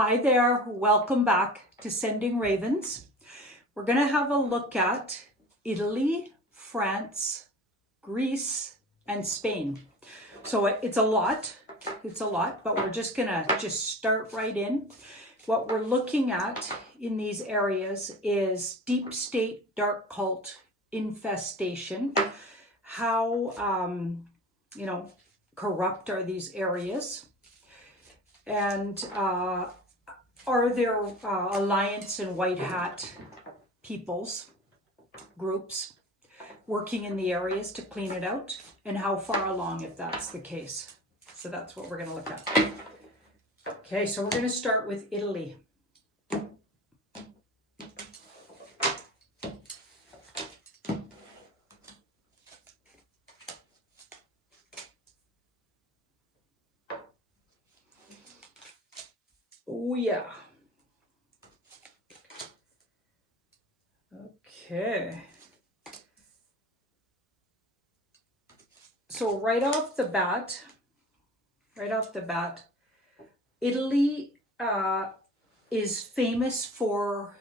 Hi there, welcome back to Sending Ravens. We're going to have a look at Italy, France, Greece, and Spain. So it's a lot, but we're just going to start right in. What we're looking at in these areas is deep state, dark cult infestation. How, corrupt are these areas? And are there alliance and white hat peoples, groups, working in the areas to clean it out? And how far along if that's the case? So that's what we're going to look at. Okay, so we're going to start with Italy. Oh yeah. Okay. So right off the bat, Italy is famous for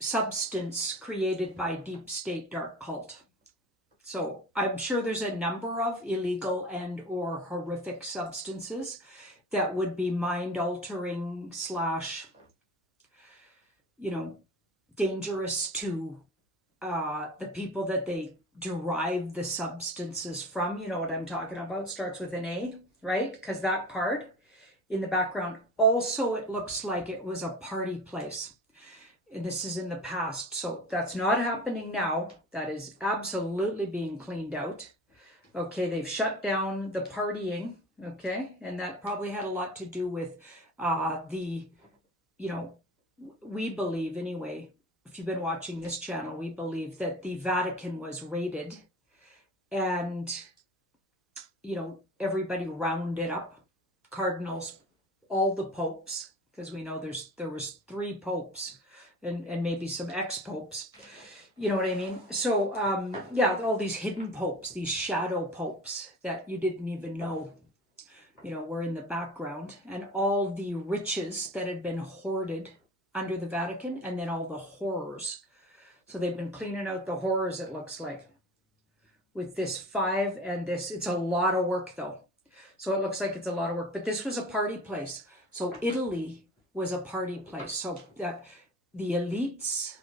substance created by deep state dark cult. So I'm sure there's a number of illegal and or horrific substances that would be mind-altering / dangerous to the people that they derive the substances from. You know what I'm talking about. Starts with an A, right? Because that card in the background, also it looks like it was a party place. And this is in the past. So that's not happening now. That is absolutely being cleaned out. Okay, they've shut down the partying. Okay, and that probably had a lot to do with we believe anyway, if you've been watching this channel, we believe that the Vatican was raided and, everybody rounded up, cardinals, all the popes, because we know there was 3 popes and maybe some ex-popes. You know what I mean? So, all these hidden popes, these shadow popes that you didn't even know, were in the background, and all the riches that had been hoarded under the Vatican, and then all the horrors. So they've been cleaning out the horrors, it looks like, with this 5 and this. It's a lot of work, though. So it looks like it's a lot of work. But this was a party place. So Italy was a party place. So that the elites,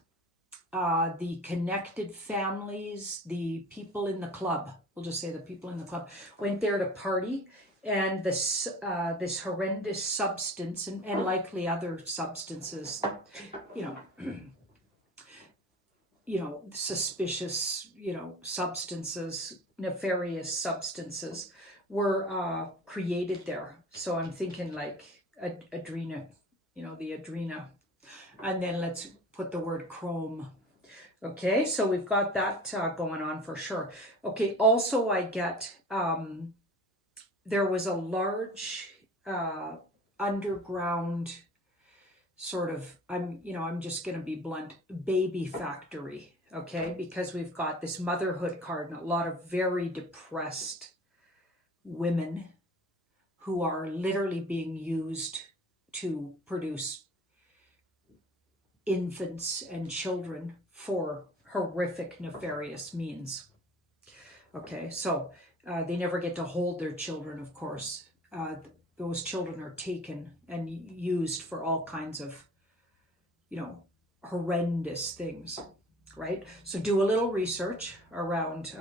the connected families, the people in the club, we'll just say the people in the club, went there to party. And this horrendous substance and likely other substances, suspicious, substances, nefarious substances were created there. So I'm thinking like adrena, the adrena. And then let's put the word chrome. Okay, so we've got that going on for sure. Okay, also I get... there was a large underground sort of, I'm just going to be blunt, baby factory, okay? Because we've got this motherhood card and a lot of very depressed women who are literally being used to produce infants and children for horrific, nefarious means. Okay, so... they never get to hold their children, of course. Those children are taken and used for all kinds of, horrendous things, right? So do a little research around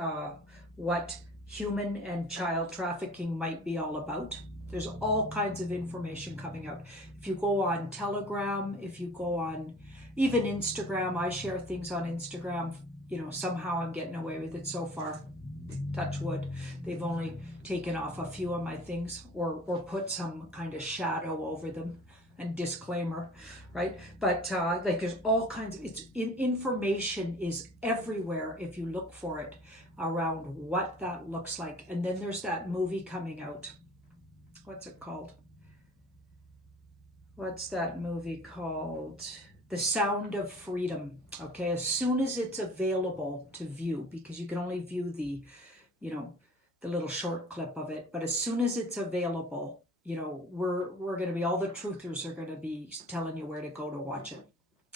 what human and child trafficking might be all about. There's all kinds of information coming out. If you go on Telegram, if you go on even Instagram, I share things on Instagram. Somehow I'm getting away with it so far. Touch wood. They've only taken off a few of my things or put some kind of shadow over them and disclaimer, right? But there's all kinds of, information is everywhere if you look for it around what that looks like. And then there's that movie coming out. What's it called? What's that movie called? The Sound of Freedom. Okay, as soon as it's available to view, because you can only view the little short clip of it, but as soon as it's available, you know, we're going to be, all the truthers are going to be telling you where to go to watch it.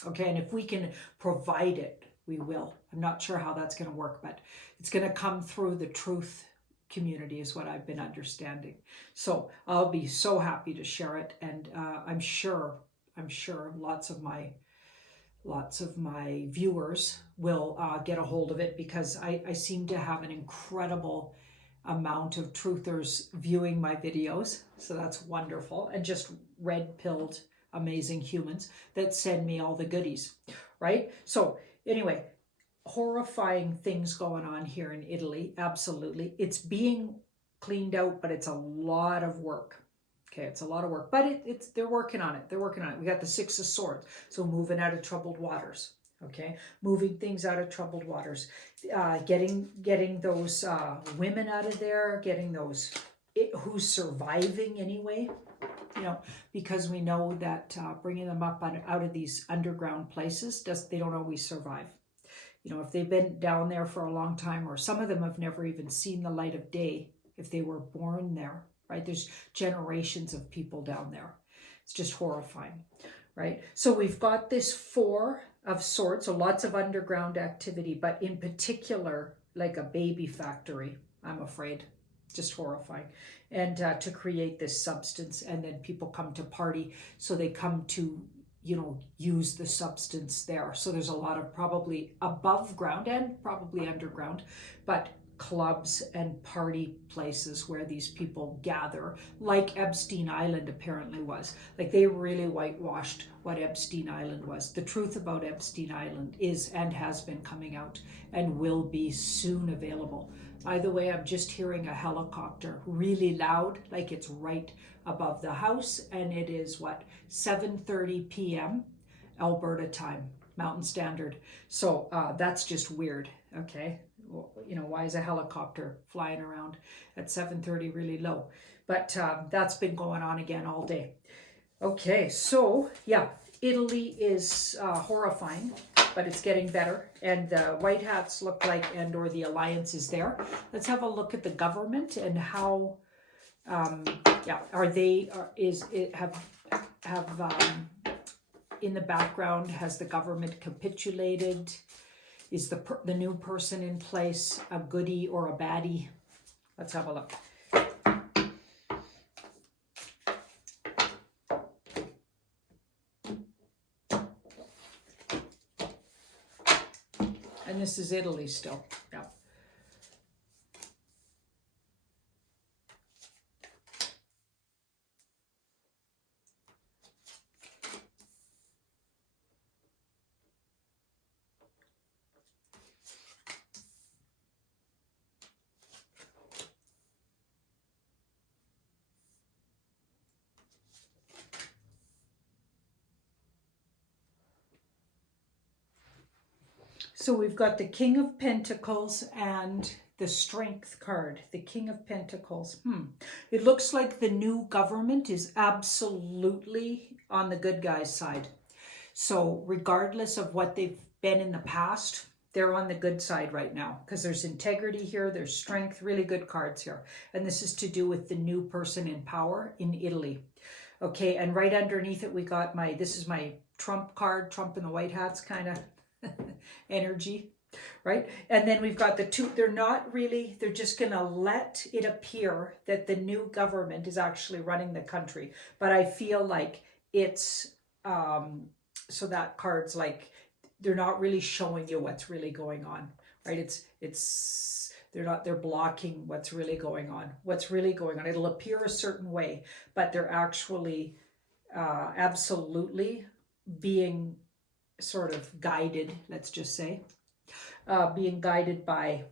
Okay, and if we can provide it, we will. I'm not sure how that's going to work, but it's going to come through the truth community is what I've been understanding. So I'll be so happy to share it, and I'm sure lots of my viewers will get a hold of it, because I seem to have an incredible amount of truthers viewing my videos. So that's wonderful. And just red-pilled, amazing humans that send me all the goodies, right? So anyway, horrifying things going on here in Italy. Absolutely. It's being cleaned out, but it's a lot of work. Okay, it's a lot of work, but they're working on it. They're working on it. We got the Six of Swords, so moving out of troubled waters. Okay, moving things out of troubled waters, getting those women out of there, getting those who's surviving anyway. You know, because we know that bringing them up out of these underground places, they don't always survive. You know, if they've been down there for a long time, or some of them have never even seen the light of day if they were born there, right? There's generations of people down there. It's just horrifying, right? So we've got this Four of Swords, so lots of underground activity, but in particular, like a baby factory, I'm afraid. Just horrifying. And to create this substance, and then people come to party, so they come to, you know, use the substance there. So there's a lot of probably above ground and probably underground, but clubs and party places where these people gather, like Epstein Island apparently was. Like, they really whitewashed what Epstein Island was. The truth about Epstein Island is and has been coming out and will be soon available. By the way, I'm just hearing a helicopter really loud, like it's right above the house, and it is what, 7:30 p.m. Alberta time, Mountain Standard. So that's just weird. Okay, well, you know, why is a helicopter flying around at 7:30 really low? But that's been going on again all day. Okay, so yeah, Italy is horrifying, but it's getting better, and the white hats look like, and or the alliance is there. Let's have a look at the government and how in the background, has the government capitulated? Is the new person in place a goodie or a baddie? Let's have a look. And this is Italy still. Yeah. So we've got the King of Pentacles and the Strength card, the King of Pentacles. It looks like the new government is absolutely on the good guy's side. So regardless of what they've been in the past, they're on the good side right now, because there's integrity here, there's strength, really good cards here. And this is to do with the new person in power in Italy. Okay, and right underneath it, we got this is my Trump card, Trump in the White Hats kind of energy, right? And then we've got the two, they're just going to let it appear that the new government is actually running the country. But I feel like it's, so that card's like, they're not really showing you what's really going on, right? They're blocking what's really going on. What's really going on. It'll appear a certain way, but they're actually absolutely being sort of guided, let's just say, being guided by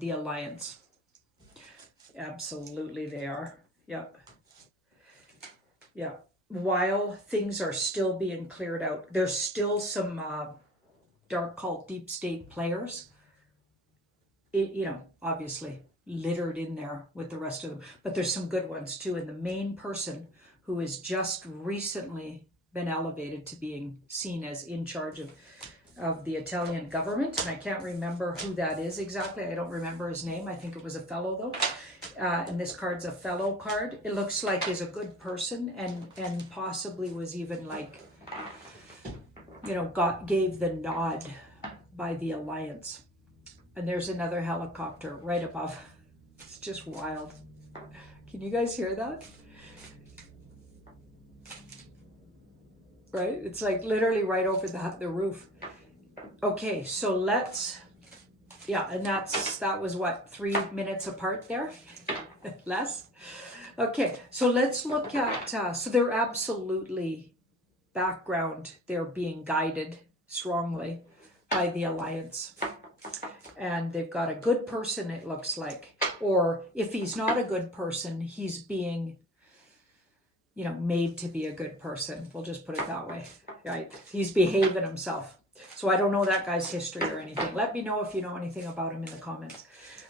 the alliance. Absolutely they are. Yep. Yeah. While things are still being cleared out, there's still some dark cult, deep state players, obviously littered in there with the rest of them, but there's some good ones too. And the main person who has just recently been elevated to being seen as in charge of of the Italian government, and I can't remember who that is exactly. I don't remember his name. I think it was a fellow though. And this card's a fellow card. It looks like he's a good person, and possibly was even like, you know, gave the nod by the alliance. And there's another helicopter right above. It's just wild. Can you guys hear that? Right? It's like literally right over the roof. Okay, so let's, yeah, and that was what, 3 minutes apart there? Less? Okay, so let's look at, so they're absolutely background, they're being guided strongly by the alliance. And they've got a good person, it looks like. Or if he's not a good person, he's being, you know, made to be a good person. We'll just put it that way, right? He's behaving himself. So I don't know that guy's history or anything. Let me know if you know anything about him in the comments.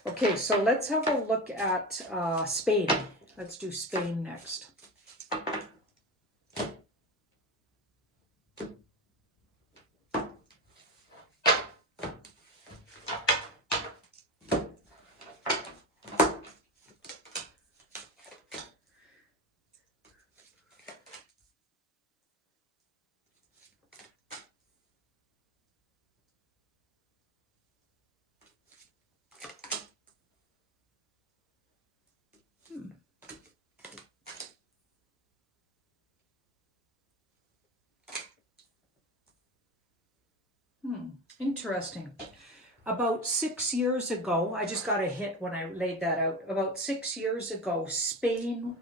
Okay, so let's have a look at Spain. Let's do Spain next. Interesting. About 6 years ago, I just got a hit when I laid that out. About 6 years ago, Spain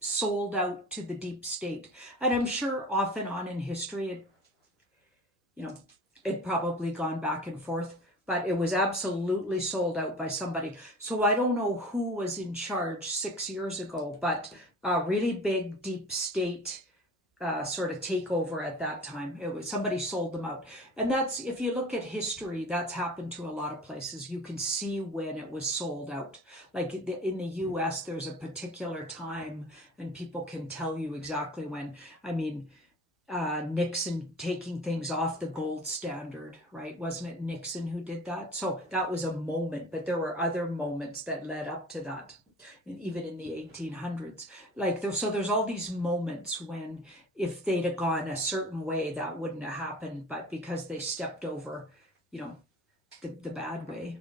sold out to the deep state. And I'm sure off and on in history, it probably gone back and forth, but it was absolutely sold out by somebody. So I don't know who was in charge 6 years ago, but a really big deep state sort of takeover at that time. It was somebody sold them out. And that's, if you look at history, that's happened to a lot of places. You can see when it was sold out. Like in the US, there's a particular time, and people can tell you exactly when. I mean, Nixon taking things off the gold standard, right? Wasn't it Nixon who did that? So that was a moment, but there were other moments that led up to that, even in the 1800s. So there's all these moments when, if they'd have gone a certain way, that wouldn't have happened, but because they stepped over, the bad way,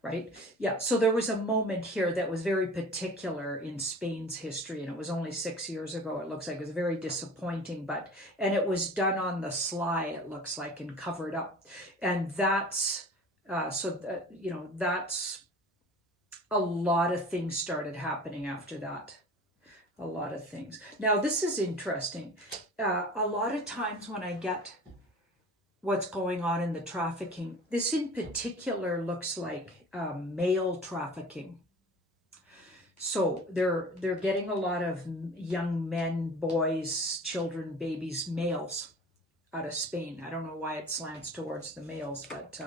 right? Yeah, so there was a moment here that was very particular in Spain's history, and it was only 6 years ago. It looks like it was very disappointing, and it was done on the sly, it looks like, and covered up. And that's, that's a lot of things started happening after that. A lot of things. Now, this is interesting. A lot of times when I get what's going on in the trafficking, this in particular looks like male trafficking. So they're getting a lot of young men, boys, children, babies, males out of Spain. I don't know why it slants towards the males, but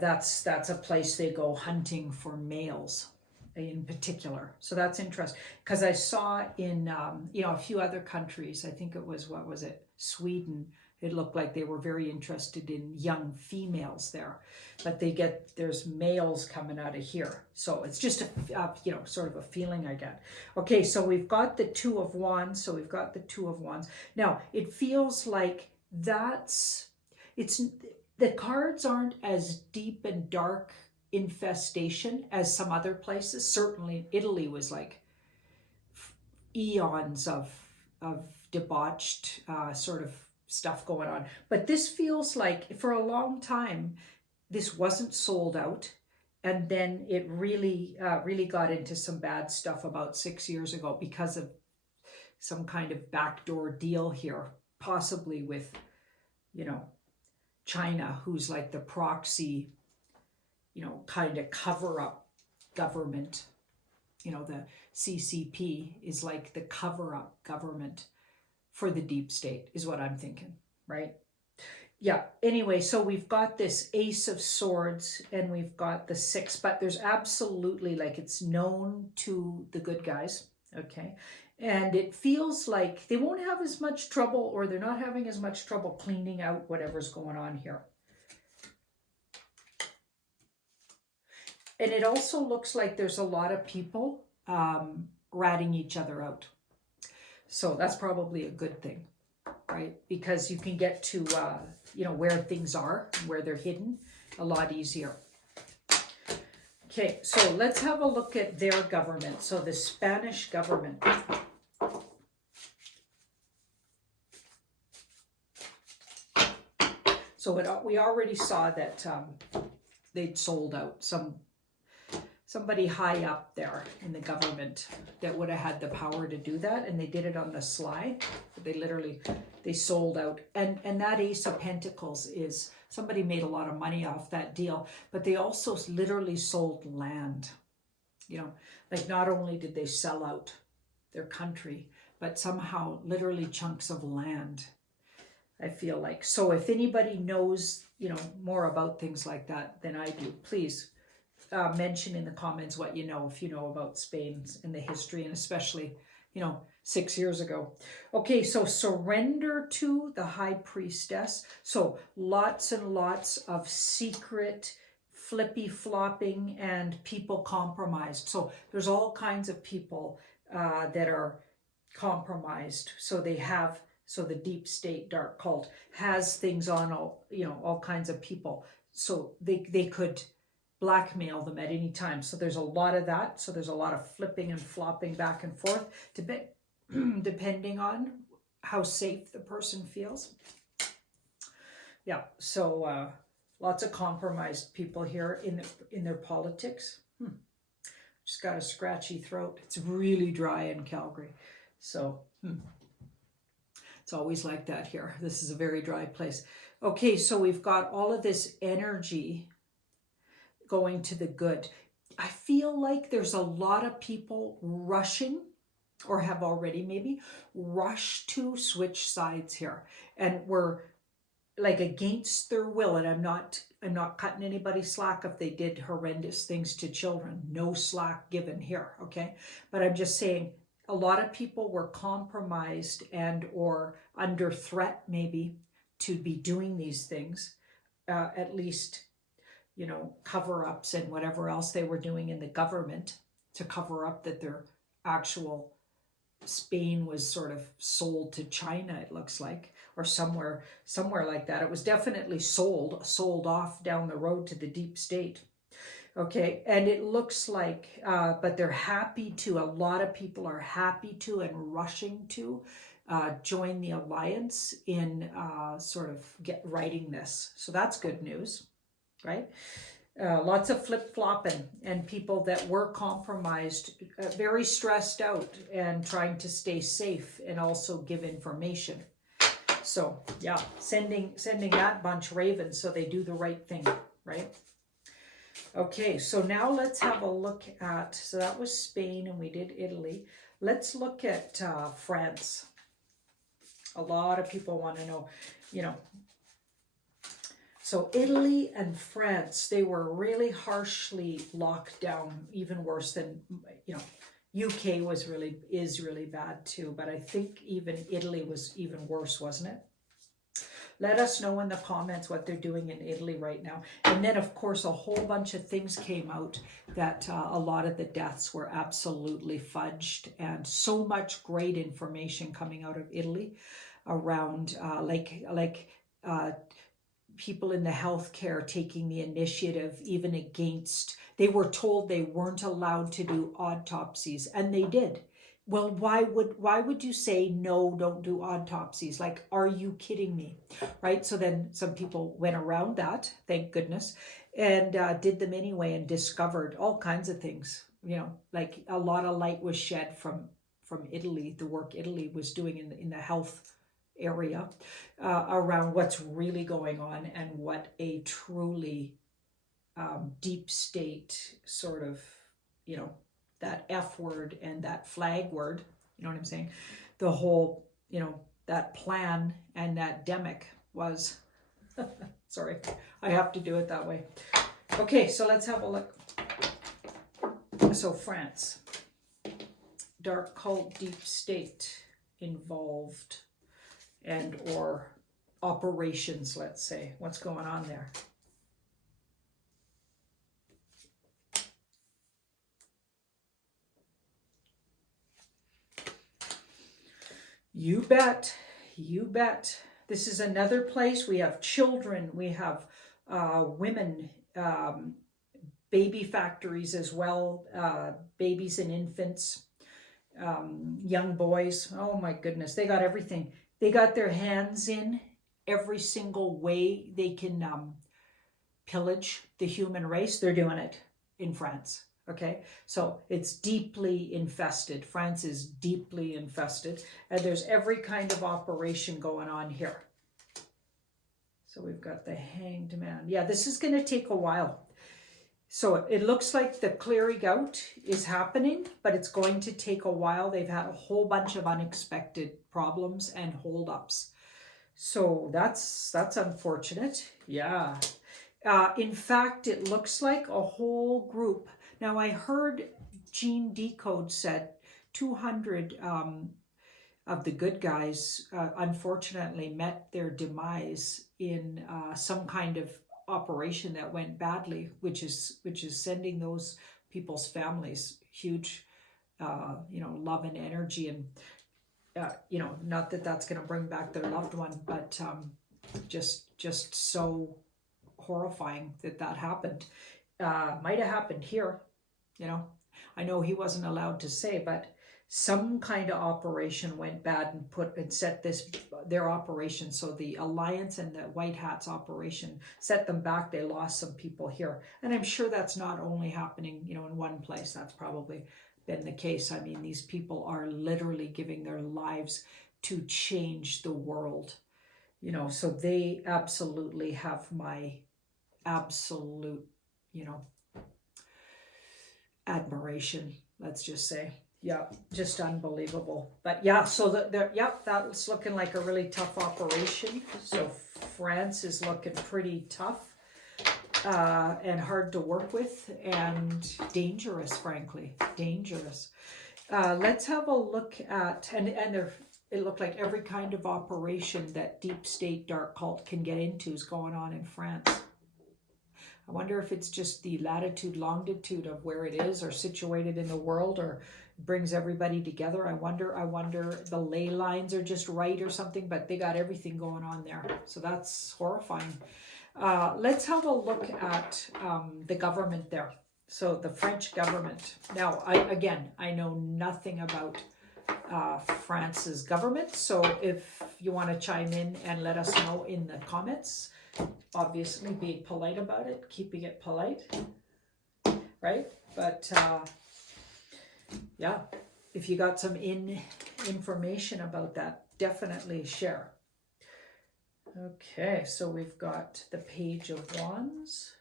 that's a place they go hunting for males in particular. So that's interesting, because I saw in a few other countries, I think it was, Sweden, it looked like they were very interested in young females there, but there's males coming out of here. So it's just sort of a feeling I get. Okay, so we've got the Two of Wands. Now it feels like the cards aren't as deep and dark infestation as some other places. Certainly Italy was like eons of debauched sort of stuff going on. But this feels like for a long time, this wasn't sold out. And then it really got into some bad stuff about 6 years ago because of some kind of backdoor deal here, possibly with, China, who's like the proxy, kind of cover-up government. The CCP is like the cover-up government for the deep state, is what I'm thinking, right? Yeah, anyway, so we've got this Ace of Swords and we've got the Six, but there's absolutely, it's known to the good guys, okay? And it feels like they won't have as much trouble, or they're not having as much trouble cleaning out whatever's going on here. And it also looks like there's a lot of people ratting each other out. So that's probably a good thing, right? Because you can get to, you know, where things are, where they're hidden, a lot easier. Okay, so let's have a look at their government. So the Spanish government. So we already saw that they'd sold out somebody high up there in the government that would have had the power to do that, and they did it on the sly. They sold out. And that Ace of Pentacles is, somebody made a lot of money off that deal, but they also literally sold land. You know, like not only did they sell out their country, but somehow literally chunks of land, I feel like. So if anybody knows, you know, more about things like that than I do, please mention in the comments what you know, if you know about Spain and the history, and especially, you know, 6 years ago. Okay, so surrender to the High Priestess. So lots and lots of secret flippy flopping and people compromised. So there's all kinds of people that are compromised. So the deep state dark cult has things on all, you know, all kinds of people. So they could blackmail them at any time. So there's a lot of that. So there's a lot of flipping and flopping back and forth depending on how safe the person feels. Yeah, so lots of compromised people here in their politics. Just got a scratchy throat. It's really dry in Calgary. So it's always like that here. This is a very dry place. Okay, so we've got all of this energy going to the good. I feel like there's a lot of people rushing, or have already maybe rushed to switch sides here, and we're like against their will. And I'm not cutting anybody slack if they did horrendous things to children. No slack given here, okay? But I'm just saying a lot of people were compromised and or under threat maybe to be doing these things, at least, you know, cover-ups and whatever else they were doing in the government to cover up that their actual Spain was sort of sold to China, it looks like, or somewhere like that. It was definitely sold off down the road to the deep state. Okay, and it looks like, but they're happy to, a lot of people are happy to and rushing to join the alliance in sort of writing this. So that's good news, right? Lots of flip-flopping and people that were compromised, very stressed out and trying to stay safe and also give information. So yeah, sending that bunch ravens so they do the right thing, right? Okay, so now let's have a look at, so that was Spain and we did Italy. Let's look at France. A lot of people want to know, you know. So Italy and France, they were really harshly locked down, even worse than, you know, UK is really bad too, but I think even Italy was even worse, wasn't it? Let us know in the comments what they're doing in Italy right now. And then, of course, a whole bunch of things came out that a lot of the deaths were absolutely fudged, and so much great information coming out of Italy around people in the healthcare taking the initiative, even against, they were told they weren't allowed to do autopsies, and they did. Well, why would you say no, don't do autopsies? Like, are you kidding me? Right? So then some people went around that, thank goodness, and did them anyway and discovered all kinds of things. You know, like a lot of light was shed from Italy, the work Italy was doing in the health area around what's really going on and what a truly deep state sort of, you know, that F word and that flag word, you know what I'm saying? The whole, you know, that plan and that demic was, sorry, I have to do it that way. Okay, so let's have a look. So France, dark cult, deep state involved, and or operations, let's say. What's going on there? You bet. You bet. This is another place. We have children. We have women, baby factories as well, babies and infants, young boys. Oh my goodness. They got everything. They got their hands in every single way they can pillage the human race. They're doing it in France. Okay, so it's deeply infested. France is deeply infested, and there's every kind of operation going on here. So we've got the Hanged Man. Yeah, this is going to take a while. So it looks like the clearing out is happening, but it's going to take a while. They've had a whole bunch of unexpected problems and holdups. So that's unfortunate. Yeah. In fact, it looks like a whole group. Now, I heard Gene Decode said 200 of the good guys unfortunately met their demise in some kind of operation that went badly, which is sending those people's families huge, love and energy, and not that that's going to bring back their loved one, but just so horrifying that happened. Might have happened here. I know he wasn't allowed to say, but some kind of operation went bad and set their operation. So the Alliance and the White Hats operation set them back. They lost some people here. And I'm sure that's not only happening, in one place. That's probably been the case. I mean, these people are literally giving their lives to change the world, so they absolutely have my absolute, admiration, let's just say. Yeah, just unbelievable. But yeah, so that's looking like a really tough operation. So France is looking pretty tough and hard to work with and dangerous, frankly, dangerous. Let's have a look at, and it looked like every kind of operation that deep state dark cult can get into is going on in France. I wonder if it's just the latitude, longitude of where it is or situated in the world, or brings everybody together. I wonder the ley lines are just right or something, but they got everything going on there. So that's horrifying. Let's have a look at the government there. So the French government. Now, I know nothing about France's government. So if you want to chime in and let us know in the comments, obviously being polite about it, keeping it polite, right? But yeah, if you got some information about that, definitely share. Okay, so we've got the Page of Wands.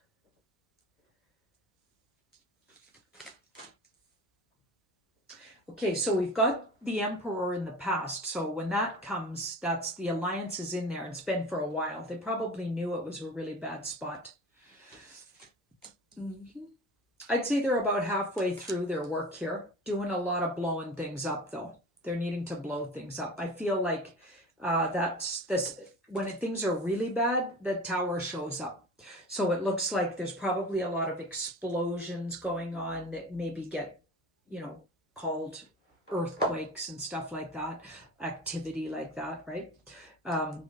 Okay, so we've got the Emperor in the past. So when that comes, that's the Alliance is in there and it's been for a while. They probably knew it was a really bad spot. I'd say they're about halfway through their work here, doing a lot of blowing things up though. They're needing to blow things up. I feel like that's this, when things are really bad, the Tower shows up. So it looks like there's probably a lot of explosions going on that maybe get, called earthquakes and stuff like that, activity like that, right?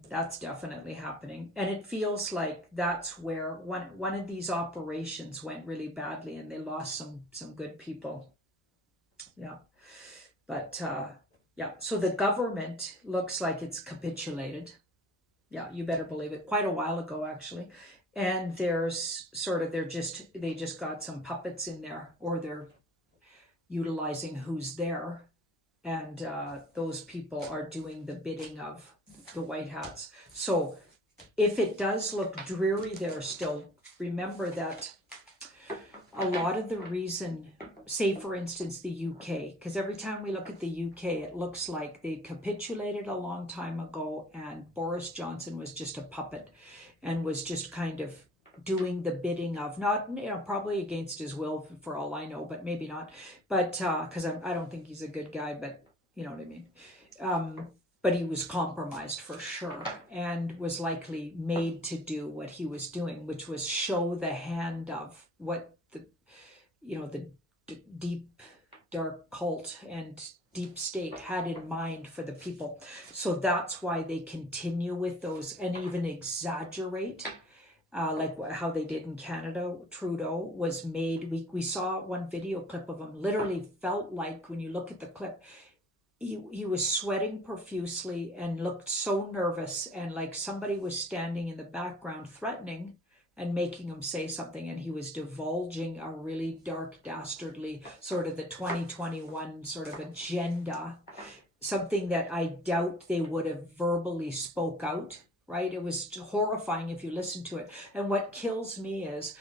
That's definitely happening. And it feels like that's where one of these operations went really badly and they lost some good people. Yeah. But yeah, so the government looks like it's capitulated. Yeah, you better believe it. Quite a while ago, actually. And there's they just got some puppets in there, or they're utilizing who's there, and those people are doing the bidding of the White Hats. So if it does look dreary there still, remember that a lot of the reason, say for instance the UK, because every time we look at the UK it looks like they capitulated a long time ago and Boris Johnson was just a puppet and was just kind of doing the bidding of, not, you know, probably against his will for all I know, but maybe not. But because I don't think he's a good guy, but you know what I mean. But he was compromised for sure, and was likely made to do what he was doing, which was show the hand of what the, you know, the deep, dark cult and deep state had in mind for the people. So that's why they continue with those and even exaggerate, like how they did in Canada. Trudeau was made, we saw one video clip of him, literally felt like, when you look at the clip, he was sweating profusely and looked so nervous, and like somebody was standing in the background threatening and making him say something, and he was divulging a really dark, dastardly sort of the 2021 sort of agenda, something that I doubt they would have verbally spoke out, right? It was horrifying if you listen to it. And what kills me is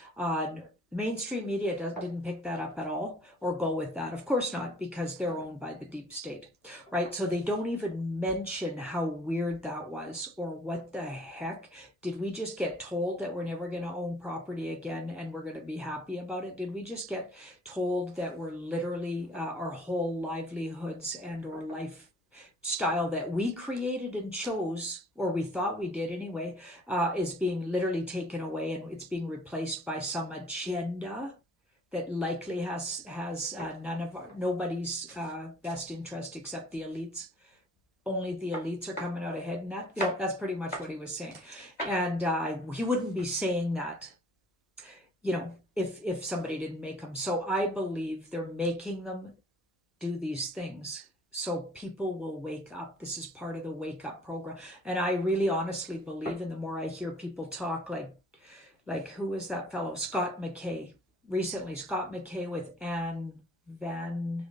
mainstream media didn't pick that up at all or go with that. Of course not, because they're owned by the deep state, right? So they don't even mention how weird that was, or what the heck. Did we just get told that we're never going to own property again and we're going to be happy about it? Did we just get told that we're literally our whole livelihoods and or lifestyle that we created and chose, or we thought we did anyway, is being literally taken away, and it's being replaced by some agenda that likely has nobody's best interest except the elites. Only the elites are coming out ahead in that. You know, that's pretty much what he was saying. And he wouldn't be saying that, you know, if somebody didn't make him. So I believe they're making them do these things so people will wake up. This is part of the wake up program. And I really honestly believe, and the more I hear people talk, like who is that fellow? Scott McKay. Recently, Scott McKay with Anne Van,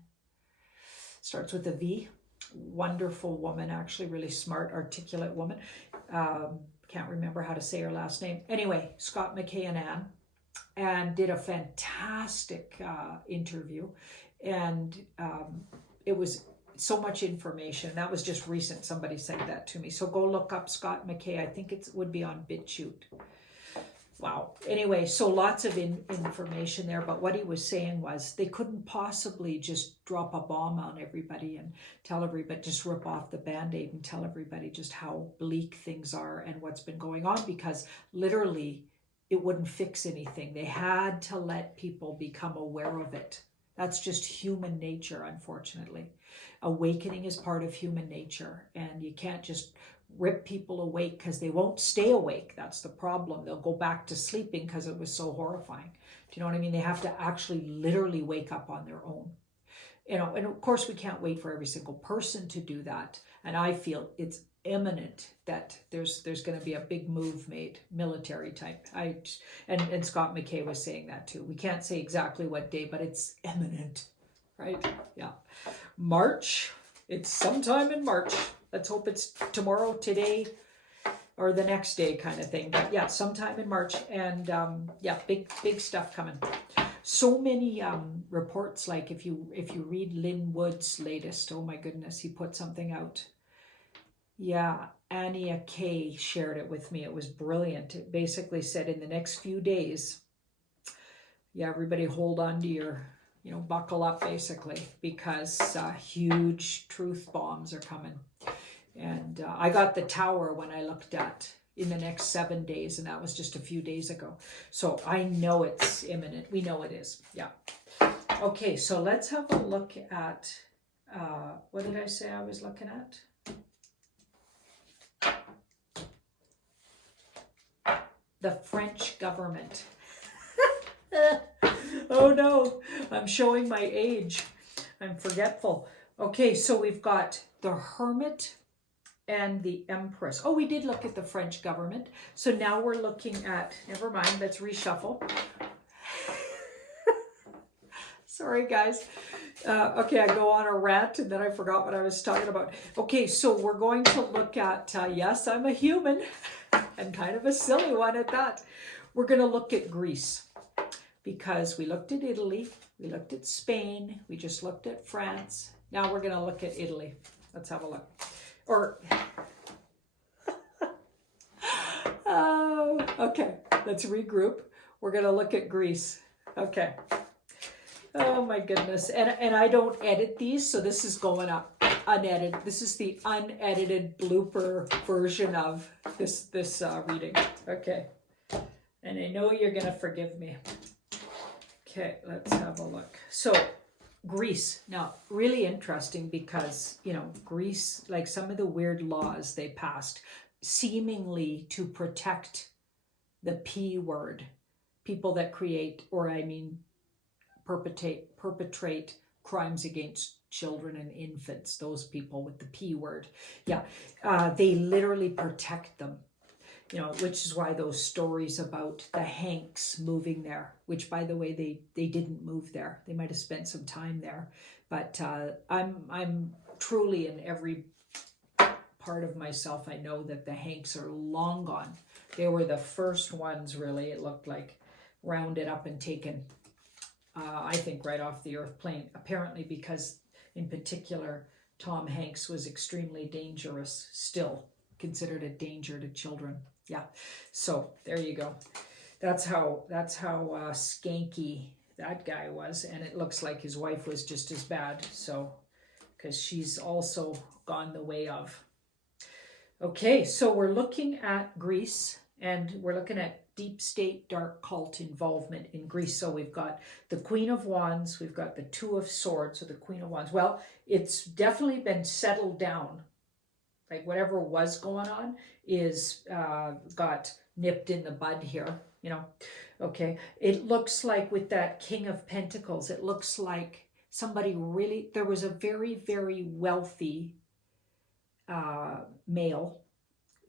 starts with a V. Wonderful woman, actually, really smart, articulate woman. Can't remember how to say her last name. Anyway, Scott McKay and Anne, and did a fantastic interview. And it was so much information. That was just recent. Somebody sent that to me. So go look up Scott McKay. I think it would be on BitChute. Wow. Anyway, so lots of information there. But what he was saying was they couldn't possibly just drop a bomb on everybody and tell everybody, just rip off the Band-Aid and tell everybody just how bleak things are and what's been going on, because literally it wouldn't fix anything. They had to let people become aware of it. That's just human nature, unfortunately. Awakening is part of human nature, and you can't just rip people awake, because they won't stay awake. That's the problem. They'll go back to sleeping because it was so horrifying. Do you know what I mean? They have to actually literally wake up on their own. You know, and of course we can't wait for every single person to do that. And I feel it's imminent that there's going to be a big move made, military type. And Scott McKay was saying that too. We can't say exactly what day, but it's imminent, right? Yeah. March. It's sometime in March. Let's hope it's tomorrow, today, or the next day kind of thing. But yeah, sometime in March. And yeah, big stuff coming. So many reports, like if you read Lynn Wood's latest, oh my goodness, he put something out. Yeah, Ania K shared it with me. It was brilliant. It basically said in the next few days, yeah, everybody hold on to your, you know, buckle up basically, because huge truth bombs are coming. And I got the tower when I looked at in the next 7 days, and that was just a few days ago. So I know it's imminent. We know it is. Yeah. Okay, so let's have a look at, what did I say I was looking at? The French government. Oh no, I'm showing my age. I'm forgetful. Okay, so we've got the Hermit and the Empress. Oh, we did look at the French government. So now we're looking at, never mind, let's reshuffle. Sorry, guys. Okay, I go on a rant and then I forgot what I was talking about. Okay, so we're going to look at, yes, I'm a human, and kind of a silly one at that. We're going to look at Greece, because we looked at Italy, we looked at Spain, we just looked at France. Now we're going to look at Italy. Let's have a look. Or, okay. let's regroup. We're going to look at Greece. Okay. Oh my goodness. And I don't edit these, so this is going up unedited. This is the unedited blooper version of this reading. Okay. And I know you're going to forgive me. Okay, let's have a look. So, Greece. Now, really interesting because, you know, Greece, like some of the weird laws they passed, seemingly to protect the P word, people that create, or I mean, perpetrate crimes against children and infants, those people with the P word. Yeah, they literally protect them. You know, which is why those stories about the Hanks moving there, which by the way, they didn't move there. They might have spent some time there, but I'm truly in every part of myself, I know that the Hanks are long gone. They were the first ones, really, it looked like, rounded up and taken, I think, right off the earth plane, apparently because, in particular, Tom Hanks was extremely dangerous, still considered a danger to children. Yeah, so there you go. That's how skanky that guy was, and it looks like his wife was just as bad. So, because she's also gone the way of. Okay, so we're looking at Greece, and we're looking at deep state dark cult involvement in Greece. So we've got the Queen of Wands, we've got the Two of Swords, or the Queen of Wands. Well, it's definitely been settled down. Like whatever was going on is got nipped in the bud here, you know. Okay, it looks like with that King of Pentacles, it looks like somebody really, there was a very, very wealthy male,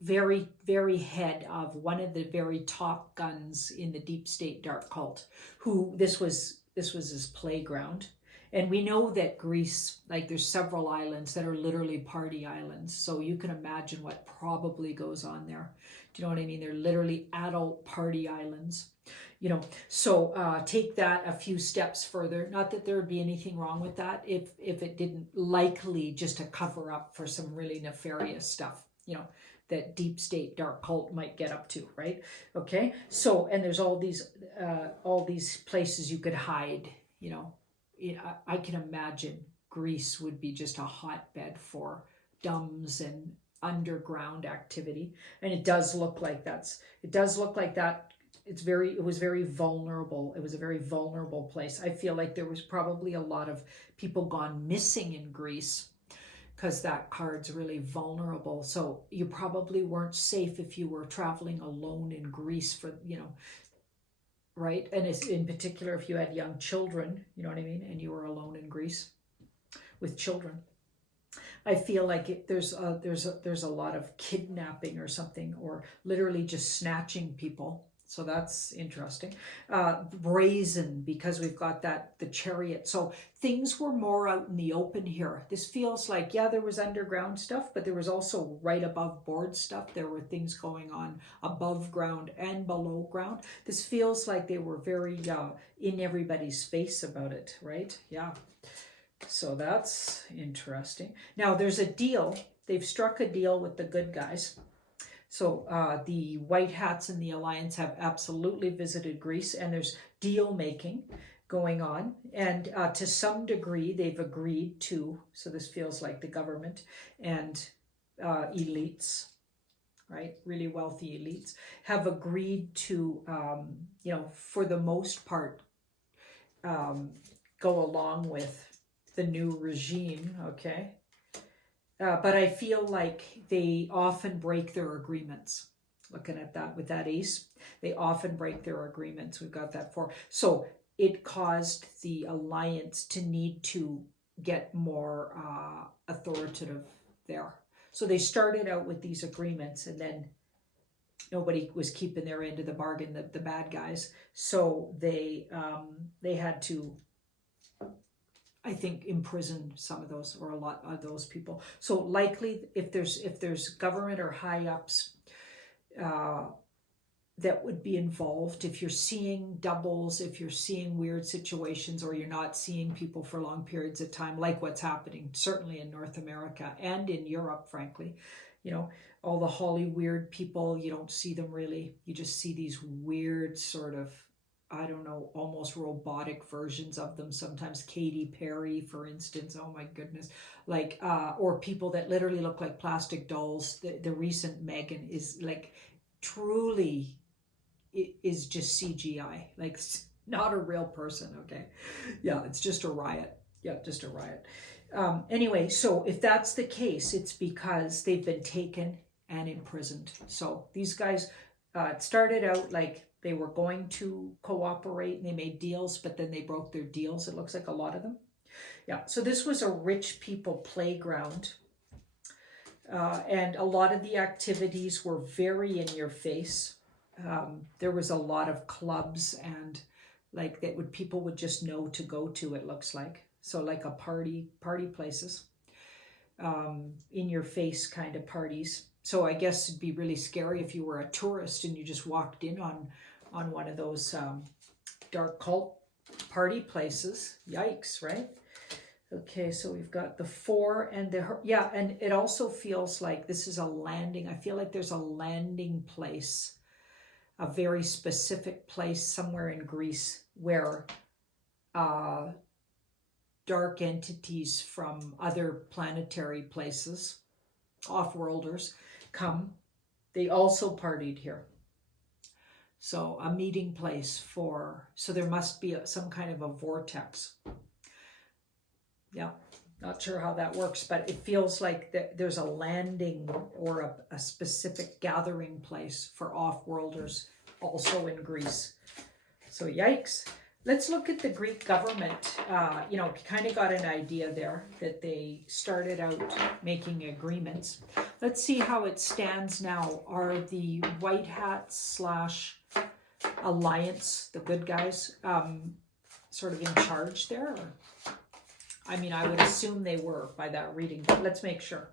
very, very head of one of the very top guns in the deep state dark cult, who this was his playground. And we know that Greece, like there's several islands that are literally party islands. So you can imagine what probably goes on there. Do you know what I mean? They're literally adult party islands, you know. So take that a few steps further. Not that there would be anything wrong with that if it didn't, likely just a cover up for some really nefarious stuff, you know, that deep state dark cult might get up to, right? Okay. So, and there's all these places you could hide, you know. I can imagine Greece would be just a hotbed for dumbs and underground activity, and it does look like that. It was very vulnerable. It was a very vulnerable place. I feel like there was probably a lot of people gone missing in Greece because that card's really vulnerable. So you probably weren't safe if you were traveling alone in Greece for, you know, right? And it's in particular if you had young children, you know what I mean, and you were alone in Greece with children. I feel like there's a lot of kidnapping or something, or literally just snatching people. So that's interesting. Brazen, because we've got the Chariot. So things were more out in the open here. This feels like, yeah, there was underground stuff, but there was also right above board stuff. There were things going on above ground and below ground. This feels like they were very in everybody's face about it, right? Yeah. So that's interesting. Now there's a deal. They've struck a deal with the good guys. So the white hats in the alliance have absolutely visited Greece, and there's deal making going on. And to some degree, they've agreed to, so this feels like the government and elites, right? Really wealthy elites have agreed to, you know, for the most part, go along with the new regime, okay? But I feel like they often break their agreements. Looking at that with that ace, they often break their agreements. We've got that 4. So it caused the alliance to need to get more authoritative there. So they started out with these agreements, and then nobody was keeping their end of the bargain, the bad guys. So they had to, I think, imprison some of those, or a lot of those people. So likely, if there's government or high ups that would be involved, if you're seeing doubles, if you're seeing weird situations, or you're not seeing people for long periods of time, like what's happening certainly in North America and in Europe, frankly, you know, all the Holly weird people, you don't see them really. You just see these weird sort of, I don't know, almost robotic versions of them. Sometimes Katy Perry, for instance. Oh my goodness. Like, or people that literally look like plastic dolls. The recent Megan is like truly, it is just CGI. Like, it's not a real person, okay? Yeah, it's just a riot. Yeah, just a riot. Anyway, so if that's the case, it's because they've been taken and imprisoned. So these guys, it started out like they were going to cooperate and they made deals, but then they broke their deals. It looks like a lot of them. Yeah, so this was a rich people playground. And a lot of the activities were very in your face. There was a lot of clubs and like that would people would just know to go to, it looks like. So like a party places, in your face kind of parties. So I guess it'd be really scary if you were a tourist and you just walked in on one of those dark cult party places. Yikes, right? Okay, so we've got the 4 and the, yeah, and it also feels like this is a landing. I feel like there's a landing place, a very specific place somewhere in Greece where dark entities from other planetary places, off-worlders, come. They also partied here. So a meeting place for, so there must be some kind of a vortex. Yeah, not sure how that works, but it feels like there's a landing or a specific gathering place for off-worlders also in Greece. So yikes. Let's look at the Greek government. You know, kind of got an idea there that they started out making agreements. Let's see how it stands now. Are the white hats / alliance, the good guys, sort of in charge there? Or? I mean, I would assume they were by that reading, but let's make sure.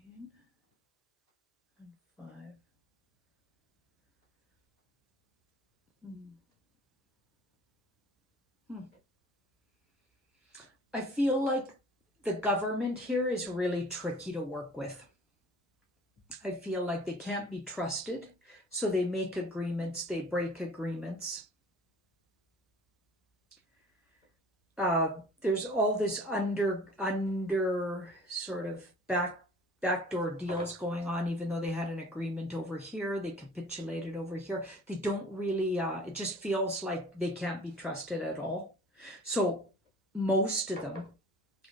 Queen and 5. I feel like the government here is really tricky to work with. I feel like they can't be trusted, so they make agreements, they break agreements. There's all this under sort of backdoor deals going on, even though they had an agreement over here, they capitulated over here. They don't really, it just feels like they can't be trusted at all. So most of them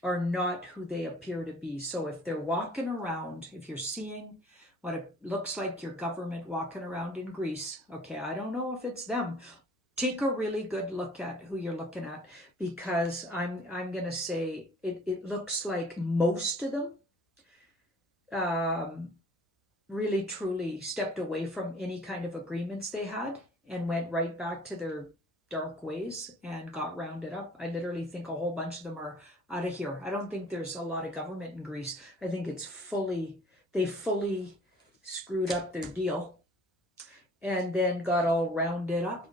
are not who they appear to be. So if they're walking around, if you're seeing what it looks like your government walking around in Greece, okay, I don't know if it's them. Take a really good look at who you're looking at, because I'm going to say it looks like most of them really truly stepped away from any kind of agreements they had and went right back to their dark ways and got rounded up. I literally think a whole bunch of them are out of here. I don't think there's a lot of government in Greece. I think it's they fully screwed up their deal and then got all rounded up,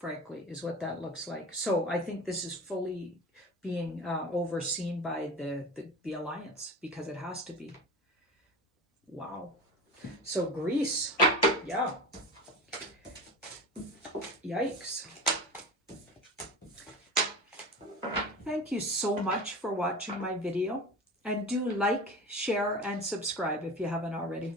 frankly, is what that looks like. So I think this is fully being overseen by the alliance, because it has to be. Wow. So Greece, yeah. Yikes. Thank you so much for watching my video, and do like, share, and subscribe if you haven't already.